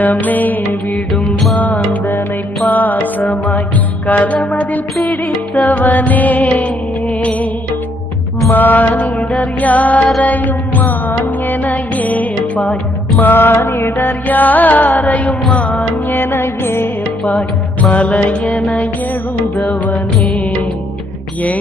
கரமே விடும் மாந்தனை பாசமாய் கரமதில் பிடித்தவனே மானிடர் யாரையும் மான் என ஏற்பாய் மானிடர் யாரையும் மான் என ஏற்பாய் மலையென எழுந்தவனே